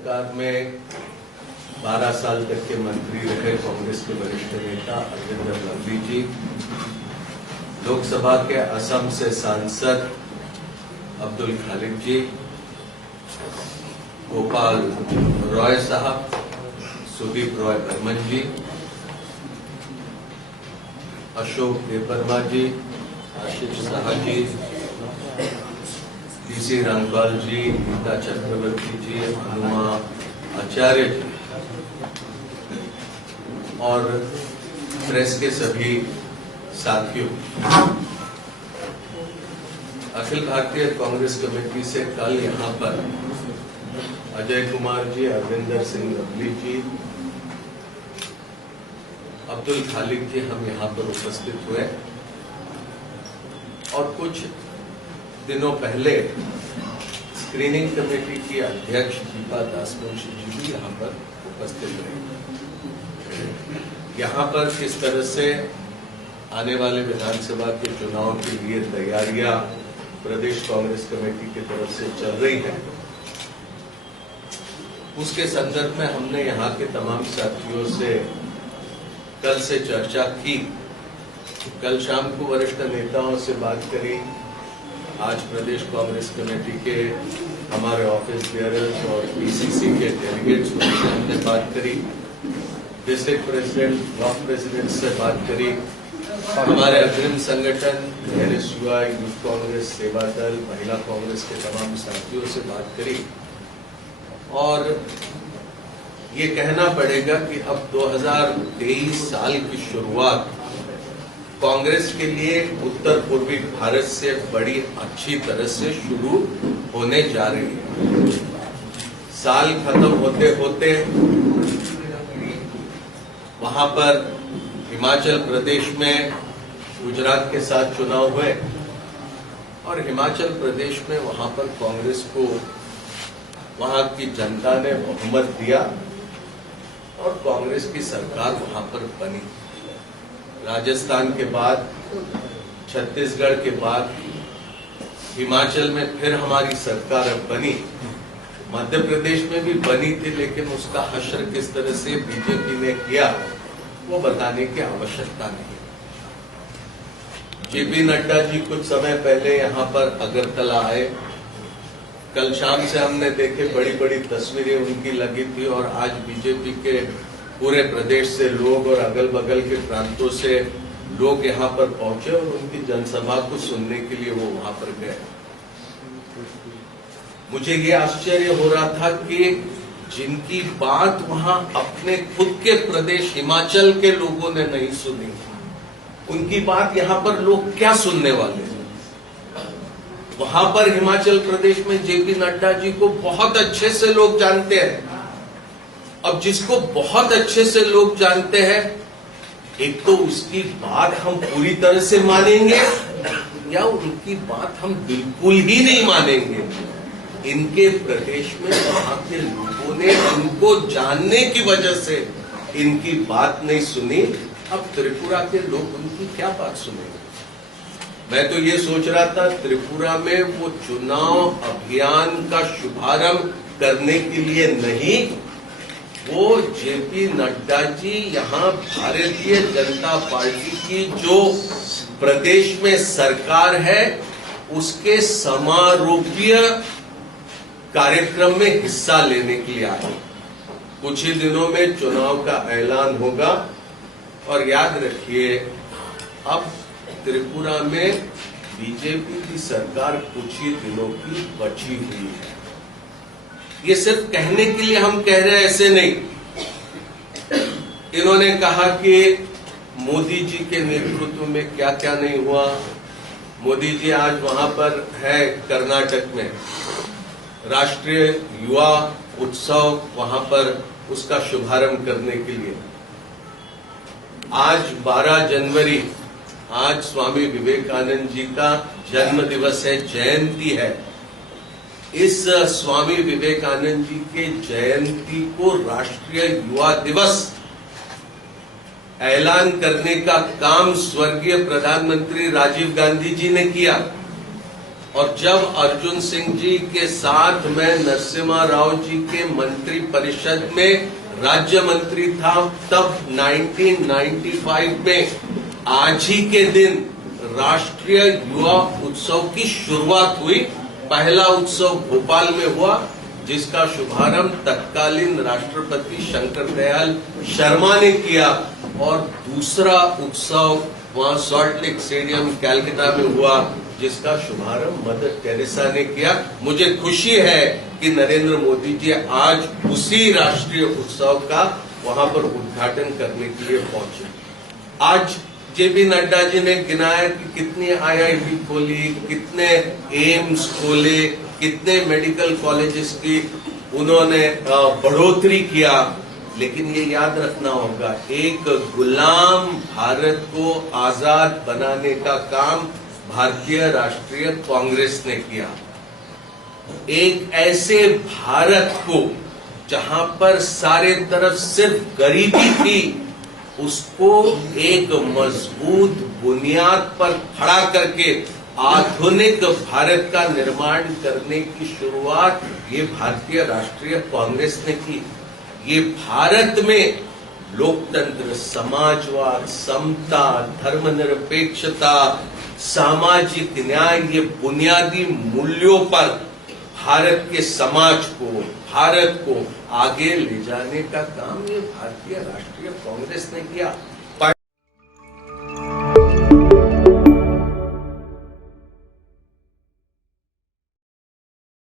सरकार में 12 साल तक के मंत्री रहे कांग्रेस के वरिष्ठ नेता अरविंद लंबी जी, लोकसभा के असम से सांसद अब्दुल खालिक जी, गोपाल रॉय साहब, सुदीप रॉय बर्मन जी, अशोक देववर्मा जी, आशीष शाह जी, पीसी रंगपाल जी, गीता चक्रवर्ती जी, हनुमा आचार्य जी और प्रेस के सभी साथियों, अखिल भारतीय कांग्रेस कमेटी से कल यहां पर अजय कुमार जी, अरविंदर सिंह लवली जी, अब्दुल खालिक जी हम यहां पर उपस्थित हुए और कुछ दिनों पहले स्क्रीनिंग कमेटी की अध्यक्ष दीपा दासमुंशी जी भी यहां पर उपस्थित रहे। यहां पर किस तरह से आने वाले विधानसभा के चुनाव के लिए तैयारियां प्रदेश कांग्रेस कमेटी की तरफ से चल रही हैं, उसके संदर्भ में हमने यहां के तमाम साथियों से कल से चर्चा की। कल शाम को वरिष्ठ नेताओं से बात करी, आज प्रदेश कांग्रेस कमेटी के हमारे ऑफिस बेयरर्स और पीसीसी के डेलीगेट्स से हमने बात करी, डिस्ट्रिक्ट प्रेसिडेंट, ब्लॉक प्रेसिडेंट से बात करी, हमारे अग्रिम संगठन एनएसयूआई, यूथ कांग्रेस, सेवा दल, महिला कांग्रेस के तमाम साथियों से बात करी और ये कहना पड़ेगा कि अब 2023 साल की शुरुआत कांग्रेस के लिए उत्तर पूर्वी भारत से बड़ी अच्छी तरह से शुरू होने जा रही है। साल खत्म होते होते वहां पर हिमाचल प्रदेश में गुजरात के साथ चुनाव हुए और हिमाचल प्रदेश में वहां पर कांग्रेस को वहां की जनता ने बहुमत दिया और कांग्रेस की सरकार वहां पर बनी। राजस्थान के बाद, छत्तीसगढ़ के बाद हिमाचल में फिर हमारी सरकार अब बनी। मध्य प्रदेश में भी बनी थी, लेकिन उसका हश्र किस तरह से बीजेपी ने किया वो बताने की आवश्यकता नहीं। जेपी नड्डा जी कुछ समय पहले यहां पर अगरतला आए, कल शाम से हमने देखे बड़ी बड़ी तस्वीरें उनकी लगी थी और आज बीजेपी के पूरे प्रदेश से लोग और अगल बगल के प्रांतों से लोग यहां पर पहुंचे और उनकी जनसभा को सुनने के लिए वो वहां पर गए। मुझे ये आश्चर्य हो रहा था कि जिनकी बात वहां अपने खुद के प्रदेश हिमाचल के लोगों ने नहीं सुनी, उनकी बात यहां पर लोग क्या सुनने वाले हैं। वहां पर हिमाचल प्रदेश में जेपी नड्डा जी को बहुत अच्छे से लोग जानते हैं। अब जिसको बहुत अच्छे से लोग जानते हैं, एक तो उसकी बात हम पूरी तरह से मानेंगे या उनकी बात हम बिल्कुल ही नहीं मानेंगे। इनके प्रदेश में वहां के लोगों ने उनको जानने की वजह से इनकी बात नहीं सुनी। अब त्रिपुरा के लोग उनकी क्या बात सुनेंगे। मैं तो ये सोच रहा था त्रिपुरा में वो चुनाव अभियान का शुभारंभ करने के लिए नहीं, वो जेपी नड्डा जी यहां भारतीय जनता पार्टी की जो प्रदेश में सरकार है उसके समारोपीय कार्यक्रम में हिस्सा लेने के लिए आए। कुछ ही दिनों में चुनाव का ऐलान होगा और याद रखिए अब त्रिपुरा में बीजेपी की सरकार कुछ ही दिनों की बची हुई है। ये सिर्फ कहने के लिए हम कह रहे हैं, ऐसे नहीं। इन्होंने कहा कि मोदी जी के नेतृत्व में क्या क्या नहीं हुआ। मोदी जी आज वहां पर है कर्नाटक में, राष्ट्रीय युवा उत्सव वहां पर उसका शुभारंभ करने के लिए। आज 12 जनवरी, आज स्वामी विवेकानंद जी का जन्म दिवस है, जयंती है। इस स्वामी विवेकानंद जी के जयंती को राष्ट्रीय युवा दिवस ऐलान करने का काम स्वर्गीय प्रधानमंत्री राजीव गांधी जी ने किया। और जब अर्जुन सिंह जी के साथ मैं नरसिम्हा राव जी के मंत्री परिषद में राज्य मंत्री था, तब 1995 में आज ही के दिन राष्ट्रीय युवा उत्सव की शुरुआत हुई। पहला उत्सव भोपाल में हुआ, जिसका शुभारंभ तत्कालीन राष्ट्रपति शंकर दयाल शर्मा ने किया, और दूसरा उत्सव वहां सॉल्ट लेक स्टेडियम कैलकाटा में हुआ, जिसका शुभारंभ मदर टेरेसा ने किया। मुझे खुशी है कि नरेंद्र मोदी जी आज उसी राष्ट्रीय उत्सव का वहां पर उद्घाटन करने के लिए पहुंचे। आज जेपी नड्डा जी ने गिनाया कि कितनी आईआईटी खोली, कितने एम्स खोले, कितने मेडिकल कॉलेजेस की उन्होंने बढ़ोतरी किया, लेकिन ये याद रखना होगा, एक गुलाम भारत को आजाद बनाने का काम भारतीय राष्ट्रीय कांग्रेस ने किया। एक ऐसे भारत को जहां पर सारे तरफ सिर्फ गरीबी थी, उसको एक मजबूत बुनियाद पर खड़ा करके आधुनिक भारत का निर्माण करने की शुरुआत ये भारतीय राष्ट्रीय कांग्रेस ने की। ये भारत में लोकतंत्र, समाजवाद, समता, धर्मनिरपेक्षता, सामाजिक न्याय, ये बुनियादी मूल्यों पर भारत के समाज को, भारत को आगे ले जाने का काम ये भारतीय राष्ट्रीय कांग्रेस ने किया।